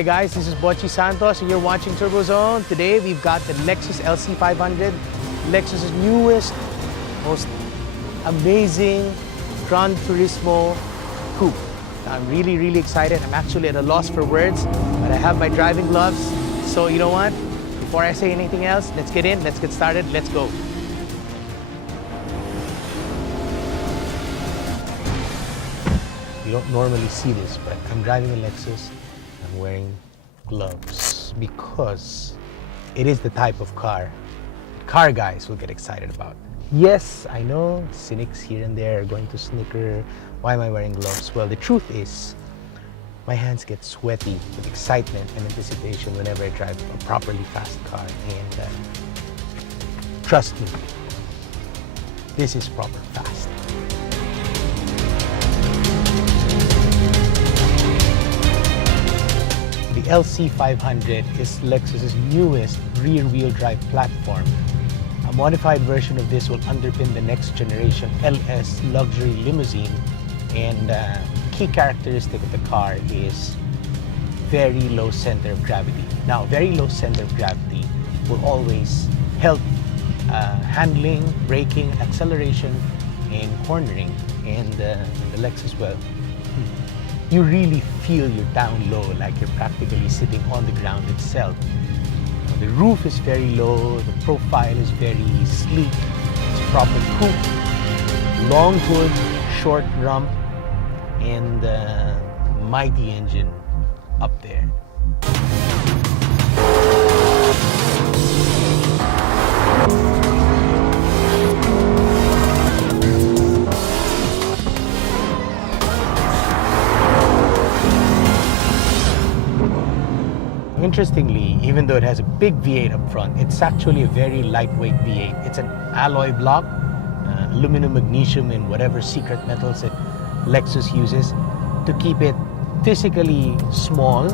Hi guys, this is Botchi Santos and you're watching Turbo Zone. Today we've got the Lexus LC500, Lexus's newest, most amazing Gran Turismo coupe. I'm really excited. I'm actually at a loss for words, but I have my driving gloves. So you know what? Before I say anything else, let's get in, let's get started, let's go. You don't normally see this, but I'm driving a Lexus. I'm wearing gloves because it is the type of car guys will get excited about. Yes, I know cynics here and there are going to snicker. Why am I wearing gloves? Well, the truth is my hands get sweaty with excitement and anticipation whenever I drive a properly fast car. And trust me, this is proper fast. The LC500 is Lexus's newest rear-wheel drive platform. A modified version of this will underpin the next generation LS luxury limousine, and key characteristic of the car is very low center of gravity. Now, very low center of gravity will always help handling, braking, acceleration, and cornering. And the Lexus, well, you really feel you're down low, like you're practically sitting on the ground itself. The roof is very low, the profile is very sleek, it's a proper coupe, long hood, short rump, and mighty engine up there. Interestingly, even though it has a big V8 up front, it's actually a very lightweight V8. It's an alloy block, aluminum, magnesium, and whatever secret metals that Lexus uses to keep it physically small,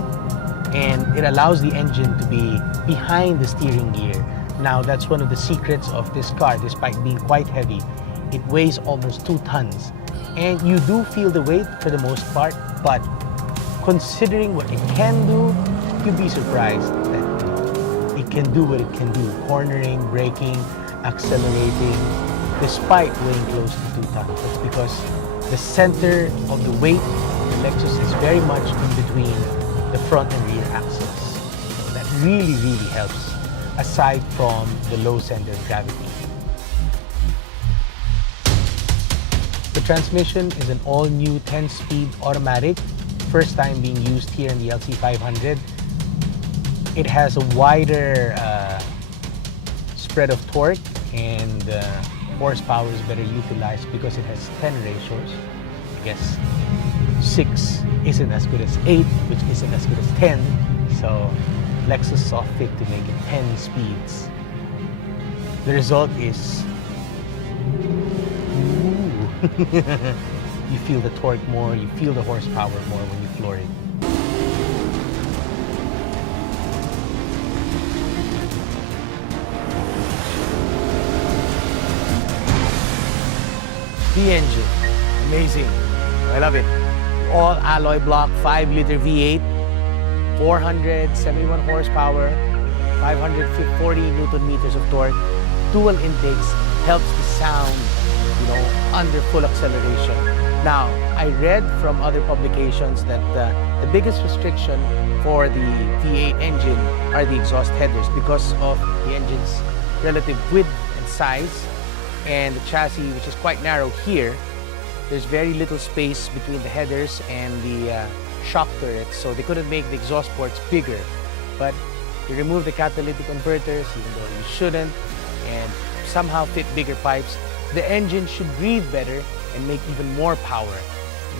and it allows the engine to be behind the steering gear. Now, that's one of the secrets of this car. Despite being quite heavy, it weighs almost 2 tons. And you do feel the weight for the most part, but considering what it can do, you'd be surprised that it can do what it can do. Cornering, braking, accelerating, despite weighing close to 2 tons. That's because the center of the weight of the Lexus is very much in between the front and rear axles. So that really helps, aside from the low center of gravity. The transmission is an all-new 10-speed automatic, first time being used here in the LC500. It has a wider spread of torque, and horsepower is better utilized because it has 10 ratios. I guess 6 isn't as good as 8, which isn't as good as 10. So Lexus saw fit to make it 10 speeds. The result is, you feel the torque more, you feel the horsepower more when you floor it. The engine, amazing. I love it. All alloy block, 5-liter V8, 471 horsepower, 540 Newton meters of torque. Dual intakes helps the sound, under full acceleration. Now, I read from other publications that the biggest restriction for the V8 engine are the exhaust headers because of the engine's relative width and size. And the chassis, which is quite narrow here, there's very little space between the headers and the shock turrets, so they couldn't make the exhaust ports bigger. But you remove the catalytic converters, even though you shouldn't, and somehow fit bigger pipes, the engine should breathe better and make even more power.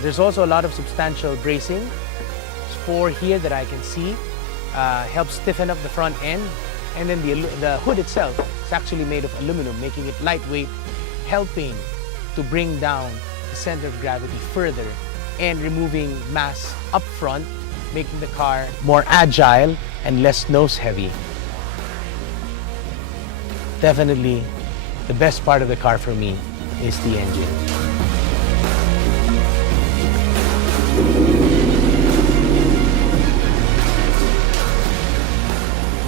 There's also a lot of substantial bracing. There's 4 here that I can see, helps stiffen up the front end. And then the hood itself is actually made of aluminum, making it lightweight, helping to bring down the center of gravity further and removing mass up front, making the car more agile and less nose heavy. Definitely the best part of the car for me is the engine.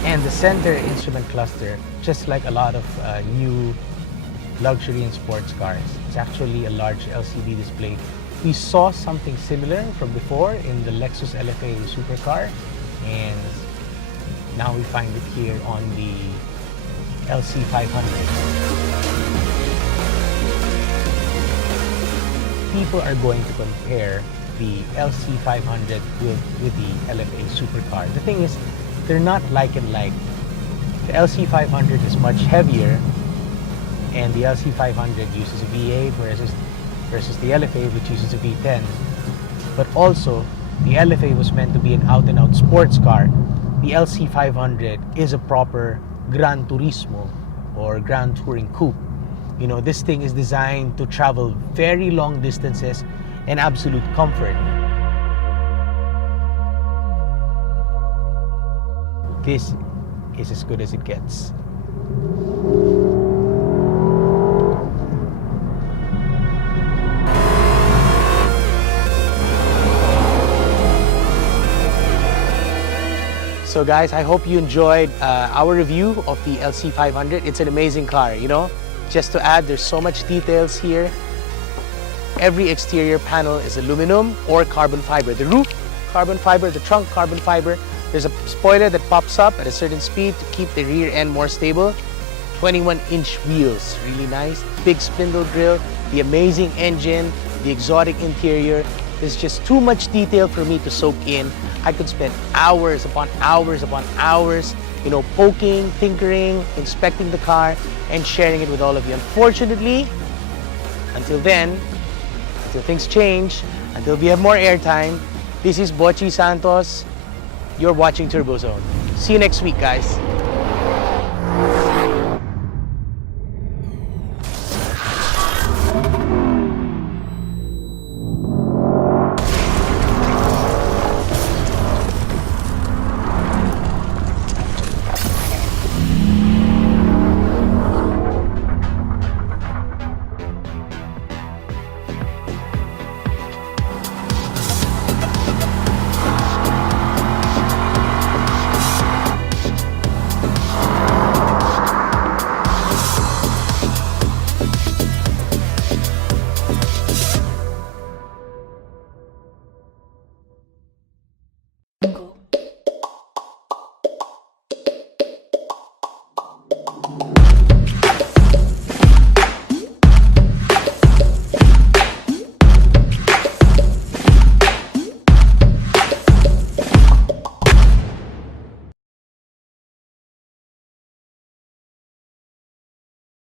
And the center instrument cluster, just like a lot of new luxury and sports cars, it's actually a large LCD display. We saw something similar from before in the Lexus LFA supercar, and now we find it here on the LC500. People are going to compare the LC500 with the LFA supercar. The thing is, they're not like and like. The LC500 is much heavier, and the LC500 uses a V8 versus the LFA, which uses a V10. But also, the LFA was meant to be an out-and-out sports car. The LC500 is a proper gran turismo or grand touring coupe. You know, this thing is designed to travel very long distances and absolute comfort. This is as good as it gets. So guys, I hope you enjoyed our review of the LC500. It's an amazing car, you know. Just to add, there's so much details here. Every exterior panel is aluminum or carbon fiber. The roof, carbon fiber, the trunk, carbon fiber. There's a spoiler that pops up at a certain speed to keep the rear end more stable. 21-inch wheels, really nice. Big spindle grille, the amazing engine, the exotic interior. There's just too much detail for me to soak in. I could spend hours upon hours upon hours, you know, poking, tinkering, inspecting the car, and sharing it with all of you. Unfortunately, until then, until things change, until we have more airtime, this is Botchi Santos. You're watching Turbo Zone. See you next week, guys.